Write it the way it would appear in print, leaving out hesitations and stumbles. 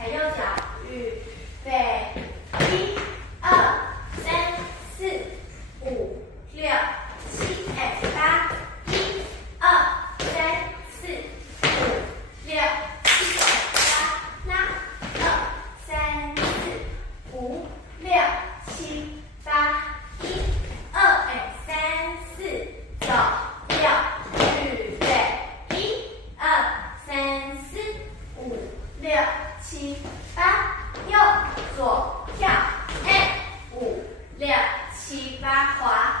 踩右脚，预备，1、2、3、4、5、6、7，哎，8，1、2、3、4、5、6、7，8，拉，2、3、4、5、6、7、8，1、2，哎，3、4，走，6，预备，1、2、3、4、5、6、7、8，右左跳，哎，5、6、7、8，滑。